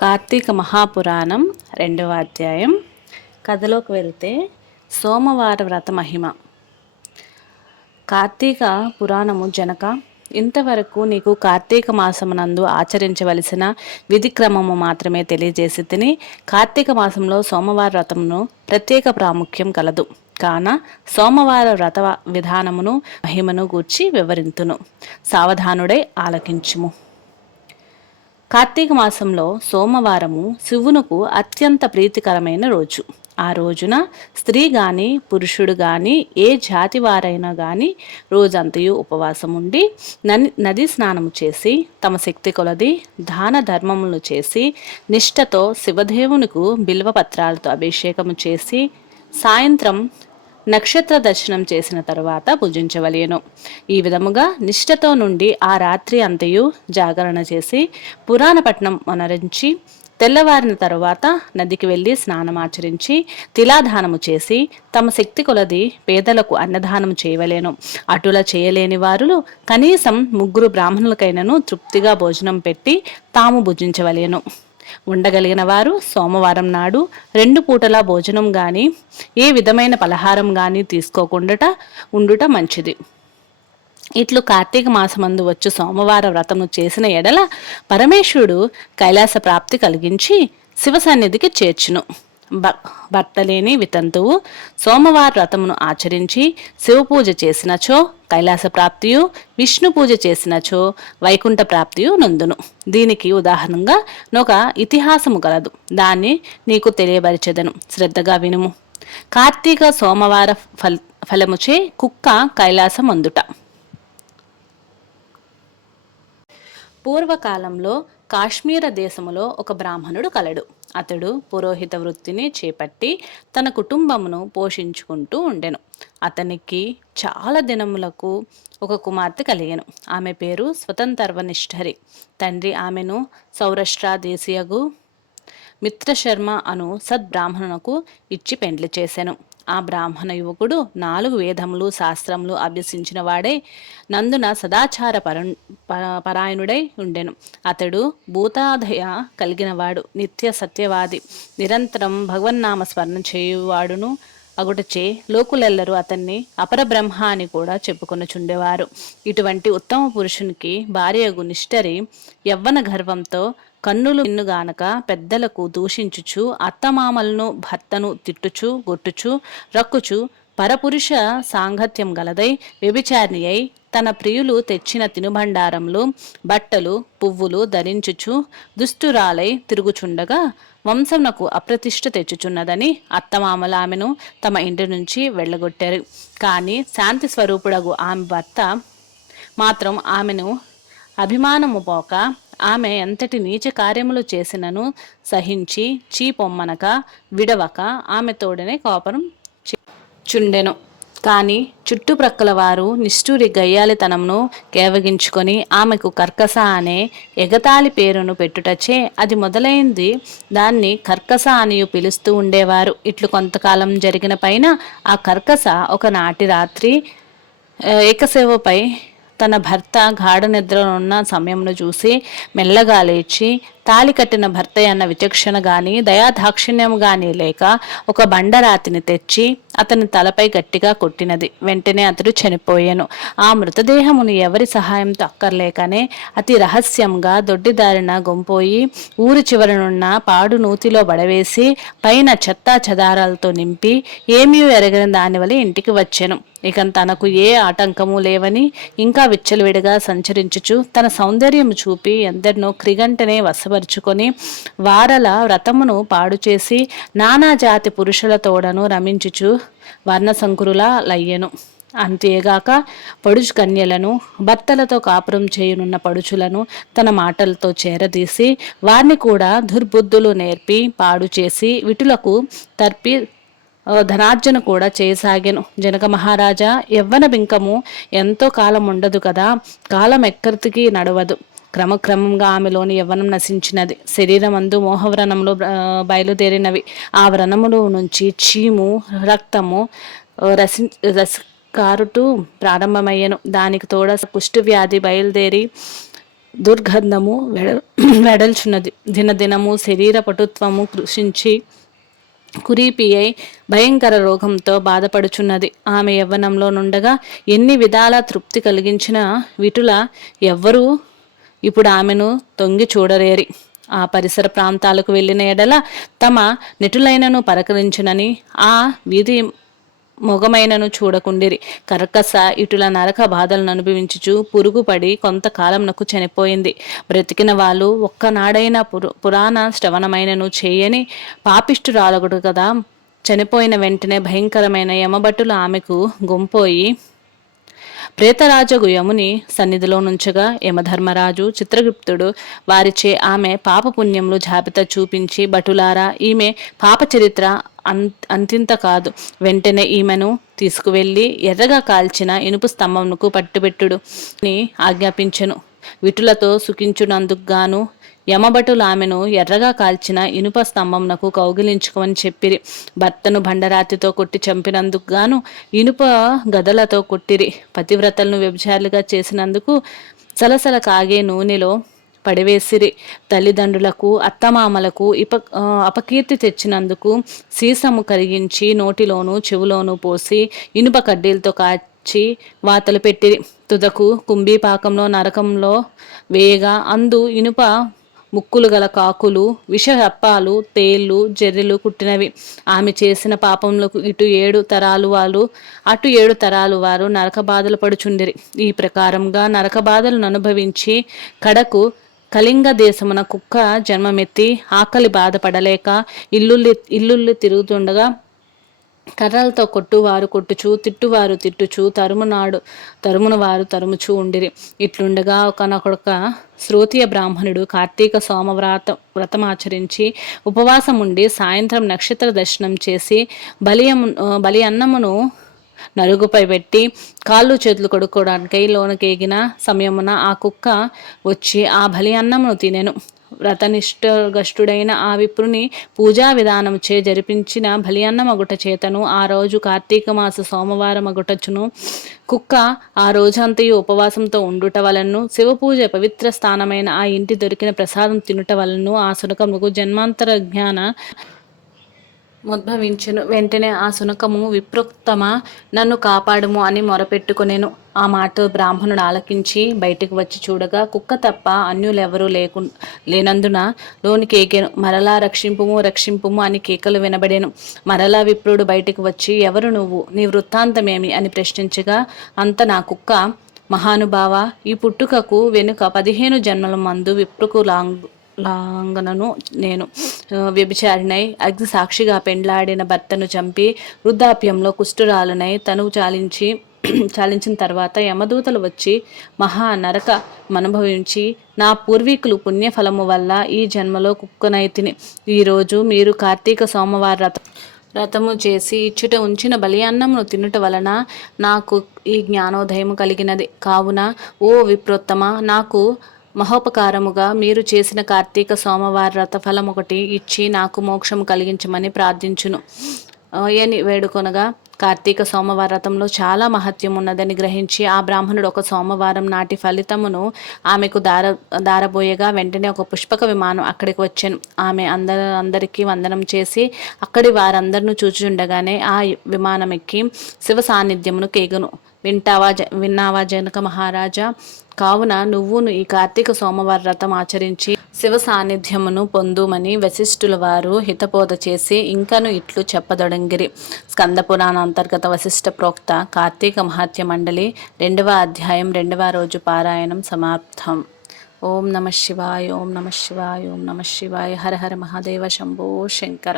కార్తీక మహాపురాణం 2వ అధ్యాయం. కథలోకి వెళ్తే సోమవార వ్రత మహిమ. కార్తీక పురాణము. జనక, ఇంతవరకు నీకు కార్తీక మాసమునందు ఆచరించవలసిన విధిక్రమము మాత్రమే తెలియజేసి తిని. కార్తీక మాసంలో సోమవార వ్రతమును ప్రత్యేక ప్రాముఖ్యం కలదు కాన సోమవార వ్రత విధానమును మహిమను గూర్చి వివరింతును. సావధానుడై ఆలకించుము. కార్తీక మాసంలో సోమవారము శివునకు అత్యంత ప్రీతికరమైన రోజు. ఆ రోజున స్త్రీ గాని పురుషుడు గాని ఏ జాతి వారైనా గాని రోజంతయు ఉపవాసం ఉండి నది స్నానము చేసి తమ శక్తి కొలది దాన ధర్మములు చేసి నిష్ఠతో శివదేవునికు బిల్వపత్రాలతో అభిషేకము చేసి సాయంత్రం నక్షత్ర దర్శనం చేసిన తరువాత పూజించవలెను. ఈ విధముగా నిష్ఠతో నుండి ఆ రాత్రి అంతయు జాగరణ చేసి పురాణపట్నం మనరించి తెల్లవారిన తరువాత నదికి వెళ్ళి స్నానమాచరించి తిలాదానము చేసి తమ శక్తి కొలది పేదలకు అన్నదానము చేయవలేను. అటులా చేయలేని వారు కనీసం 3 బ్రాహ్మణులకైనను తృప్తిగా భోజనం పెట్టి తాము భుజించవలేను. ఉండగలిగిన వారు సోమవారం నాడు 2 పూటల భోజనం గాని ఏ విధమైన పలహారం గాని తీసుకోకుండా ఉండుట మంచిది. ఇట్లు కార్తీక మాసమందు వచ్చు సోమవార వ్రతము చేసిన ఎడల పరమేశ్వరుడు కైలాస ప్రాప్తి కలిగించి శివ సన్నిధికి చేర్చును. భర్త లేని వితంతువు సోమవార వ్రతమును ఆచరించి శివపూజ చేసినచో కైలాస ప్రాప్తియు, విష్ణు పూజ చేసినచో వైకుంఠ ప్రాప్తియు నందును. దీనికి ఉదాహరణగా నొక ఇతిహాసము గలదు. దాన్ని నీకు తెలియబరిచెదను, శ్రద్ధగా వినుము. కార్తీక సోమవార ఫలముచే కుక్క కైలాసం అందుట. పూర్వకాలంలో కాశ్మీర దేశములో ఒక బ్రాహ్మణుడు కలడు. అతడు పురోహిత వృత్తిని చేపట్టి తన కుటుంబమును పోషించుకుంటూ ఉండెను. అతనికి చాలా దినములకు ఒక కుమార్తె కలిగెను. ఆమె పేరు స్వతంత్రవనిష్ఠరి. తండ్రి ఆమెను సౌరాష్ట్ర దేశీయగు మిత్రశర్మ అను సద్బ్రాహ్మణునకు ఇచ్చి పెండ్లి చేసెను. ఆ బ్రాహ్మణ యువకుడు 4 వేదములు శాస్త్రములు అభ్యసించిన వాడై నందున సదాచార పరాయణుడై ఉండెను. అతడు భూతాదయ కలిగినవాడు, నిత్య సత్యవాది, నిరంతరం భగవన్నామ స్మరణ చేయువాడును అగుటచే లోకులెల్లరూ అతన్ని అపరబ్రహ్మ అని కూడా చెప్పుకొనుచుండేవారు. ఇటువంటి ఉత్తమ పురుషునికి భార్యగు నిష్ఠరి యవ్వన గర్వంతో కన్నులు మిన్నుగానక పెద్దలకు దూషించుచు అత్తమామలను భర్తను తిట్టుచు గొట్టుచు రక్కుచు పరపురుష సాంగత్యం గలదై వ్యభిచారిణి అయి తన ప్రియులు తెచ్చిన తినుబండారములు బట్టలు పువ్వులు ధరించుచు దుస్తురాలై తిరుగుచుండగా వంశమునకు అప్రతిష్ఠ తెచ్చుచున్నదని అత్తమామలు ఆమెను తమ ఇంటి నుంచి వెళ్ళగొట్టారు. కానీ శాంతి స్వరూపుడగు ఆమె భర్త మాత్రం ఆమెను అభిమానము పోక ఆమె ఎంతటి నీచ కార్యములు చేసినను సహించి చీపొమ్మనక విడవక ఆమె తోడనే కాపురం చుండెను. కానీ చుట్టుప్రక్కల వారు నిష్ఠూరి గయ్యాలితనమును కేవగించుకొని ఆమెకు కర్కస అనే ఎగతాళి పేరును పెట్టుటచే అది మొదలైంది దాన్ని కర్కస అని పిలుస్తూ ఉండేవారు. ఇట్లు కొంతకాలం జరిగిన పైన ఆ కర్కస ఒకనాటి రాత్రి ఏకసేవపై తన భర్త గాఢ నిద్రనున్న సమయంను చూసి మెల్లగా లేచి తాళి కట్టిన భర్త అన్న విచక్షణ గాని దయాదాక్షిణ్యము గాని లేక ఒక బండరాతిని తెచ్చి అతని తలపై గట్టిగా కొట్టినది. వెంటనే అతడు చనిపోయాను. ఆ మృతదేహమును ఎవరి సహాయంతో అక్కర్లేకనే అతి రహస్యంగా దొడ్డిదారిన గొంపోయి ఊరి చివరనున్న పాడు నూతిలో బడవేసి పైన చెత్తా చెదారాలతో నింపి ఏమీ ఎరగని దాని వల్ల ఇంటికి వచ్చెను. ఇక తనకు ఏ ఆటంకము లేవని ఇంకా విచ్చలవిడిగా సంచరించుచు తన సౌందర్యము చూపి ఎందరినో క్రిగంటనే వశపరుచుకొని వారల వ్రతమును పాడు చేసి నానాజాతి పురుషుల తోడను రమించుచు వర్ణశంకురులా లయ్యెను. అంతేగాక పడుచు కన్యలను భర్తలతో కాపురం చేయనున్న పడుచులను తన మాటలతో చేరదీసి వారిని కూడా దుర్బుద్ధులు నేర్పి పాడు చేసి విటులకు తర్పి ధనార్జన కూడా చేయసాగాను. జనక మహారాజా, యవ్వన బింకము ఎంతో కాలం ఉండదు కదా, కాలం ఎక్కడికి నడవదు. క్రమక్రమంగా ఆమెలోని యవ్వనం నశించినది. శరీరమందు మోహవ్రణంలో బయలుదేరినవి. ఆ వ్రణములో నుంచి చీము రక్తము కారుటూ ప్రారంభమయ్యను. దానికి తోడ కుష్టి వ్యాధి బయలుదేరి దుర్గంధము వెడల్చున్నది. దినదినము శరీర పటుత్వము కృషించి కురీపి అయి భయంకర రోగంతో బాధపడుచున్నది. ఆమె యవ్వనంలో నుండగా ఎన్ని విధాల తృప్తి కలిగించిన విటుల ఎవ్వరూ ఇప్పుడు ఆమెను తొంగి చూడరేరి. ఆ పరిసర ప్రాంతాలకు వెళ్ళిన ఎడల తమ నెటులైనను పరకరించునని ఆ వీధి మొగమైనను చూడకుండిరి. కర్కస ఇటుల నరక బాధలను అనుభవించుచు పురుగుపడి కొంతకాలంనకు చనిపోయింది. బ్రతికిన వాళ్ళు ఒక్కనాడైన పురాణ శ్రవణమైనను చేయని పాపిష్టురాలగుడు కదా. చనిపోయిన వెంటనే భయంకరమైన యమభటులు ఆమెకు గుంపోయి ప్రేతరాజగు యముని సన్నిధిలో నుంచగా యమధర్మరాజు చిత్రగుప్తుడు వారిచే ఆమె పాపపుణ్యములు జాబితా చూపించి, భటులారా, ఈమె పాప చరిత్ర అంతింత కాదు. వెంటనే ఈమెను తీసుకువెళ్ళి ఎర్రగా కాల్చిన ఇనుపు స్తంభమునకు పట్టుబెట్టుడు అని ఆజ్ఞాపించెను. విటులతో సుఖించునందుకు గాను యమభటులు ఆమెను ఎర్రగా కాల్చిన ఇనుప స్తంభంనకు కౌగిలించుకోమని చెప్పిరి. భర్తను బండరాతితో కొట్టి చంపినందుకు గాను ఇనుప గదలతో కొట్టిరి. పతివ్రతలను వ్యభిచారులుగా చేసినందుకు సలసల కాగే నూనెలో పడివేసిరి. తల్లిదండ్రులకు అత్తమామలకు అపకీర్తి తెచ్చినందుకు సీసము కరిగించి నోటిలోను చెవులోను పోసి ఇనుప కడ్డీలతో కాచి వాతలు పెట్టిరి. తుదకు కుంభీపాకంలో నరకంలో వేయగా అందు ఇనుప ముక్కులు గల కాకులు, విషసర్పాలు, తేళ్లు, జర్రెలు కుట్టినవి. ఆమె చేసిన పాపములకు ఇటు 7 తరాలు వారు అటు 7 తరాలు వారు నరక బాధలు పడుచుండిరి. ఈ ప్రకారంగా నరక బాధలను అనుభవించి కడకు కళింగ దేశమున కుక్క జన్మమెత్తి ఆకలి బాధపడలేక ఇల్లుల్లి తిరుగుతుండగా కర్రలతో కొట్టువారు కొట్టుచు, తిట్టువారు తిట్టుచు, తరుమున వారు తరుముచూ ఉండిరి. ఇట్లుండగా ఒకనొక శ్రోతీయ బ్రాహ్మణుడు కార్తీక వ్రతమాచరించి ఉపవాసం ఉండి సాయంత్రం నక్షత్ర దర్శనం చేసి బలి అన్నమును నరుగుపై పెట్టి కాళ్ళు చేతులు కడుక్కోవడానికై లోనకేగిన సమయమున ఆ కుక్క వచ్చి ఆ బలి అన్నమును తినెను. వ్రతనిష్ఠగష్టుడైన ఆ విప్రుని పూజా విధానముచే జరిపించిన బలి అన్నమగుట చేతను ఆ రోజు కార్తీక మాస సోమవారమగుటచును కుక్క ఆ రోజంతయు ఉపవాసంతో ఉండుట వలన శివపూజ పవిత్ర స్థానమైన ఆ ఇంటి దొరికిన ప్రసాదం తినుట వలన ఆ శునకముకు జన్మాంతర జ్ఞాన ఉద్భవించెను. వెంటనే ఆ శునకము విప్రోక్తమా, నన్ను కాపాడుము అని మొరపెట్టుకొనెను. ఆ మాట బ్రాహ్మణుడు ఆలకించి బయటకు వచ్చి చూడగా కుక్క తప్ప అన్యులెవరూ లేనందున లోనికి ఏగెను. మరలా రక్షింపుము రక్షింపుము అని కేకలు వినబడెను. మరలా విప్రుడు బయటకు వచ్చి, ఎవరు నువ్వు, నీ వృత్తాంతమేమి అని ప్రశ్నించగా, అంత నా కుక్క, మహానుభావ, ఈ పుట్టుకకు వెనుక 15 జన్మల మందు విప్రుకు లాంగనను నేను వ్యభిచారినై అగ్ని సాక్షిగా పెండ్లాడిన భర్తను చంపి వృద్ధాప్యంలో కుష్ఠురాలనై తనువు చాలించిన తర్వాత యమదూతలు వచ్చి మహా నరక అనుభవించి నా పూర్వీకులు పుణ్యఫలము వల్ల ఈ జన్మలో కుక్కనైతిని. ఈరోజు మీరు కార్తీక సోమవార వ్రతము చేసి ఇచ్చుట ఉంచిన బలి అన్నమును తినుట వలన నాకు ఈ జ్ఞానోదయము కలిగినది. కావున ఓ విప్రోత్తమ, నాకు మహోపకారముగా మీరు చేసిన కార్తీక సోమవార వ్రత ఫలం ఒకటి ఇచ్చి నాకు మోక్షము కలిగించమని ప్రార్థించును అని వేడుకొనగా, కార్తీక సోమవార వ్రతంలో చాలా మహత్యం ఉన్నదని గ్రహించి ఆ బ్రాహ్మణుడు ఒక సోమవారం నాటి ఫలితమును ఆమెకు దారబోయగా వెంటనే ఒక పుష్పక విమానం అక్కడికి వచ్చాను. ఆమె అందరికీ వందనం చేసి అక్కడి వారందరినూ చూచుండగానే ఆ విమానం ఎక్కి శివ సాన్నిధ్యమును కేగను. విన్నావా జనక మహారాజా? కావున నువ్వును ఈ కార్తీక సోమవార వ్రతం ఆచరించి శివ సాన్నిధ్యమును పొందుమని వశిష్ఠుల వారు హితబోధ చేసి ఇంకను ఇట్లు చెప్పదొడంగిరి. స్కంద పురాణ అంతర్గత వశిష్ఠ ప్రోక్త కార్తీక మహాత్య మండలి 2వ అధ్యాయం 2వ రోజు పారాయణం సమాప్తం. ఓం నమ శివాయ, ఓం నమ శివాయ, ఓం నమ శివాయ. హర హర మహాదేవ, శంభో శంకర.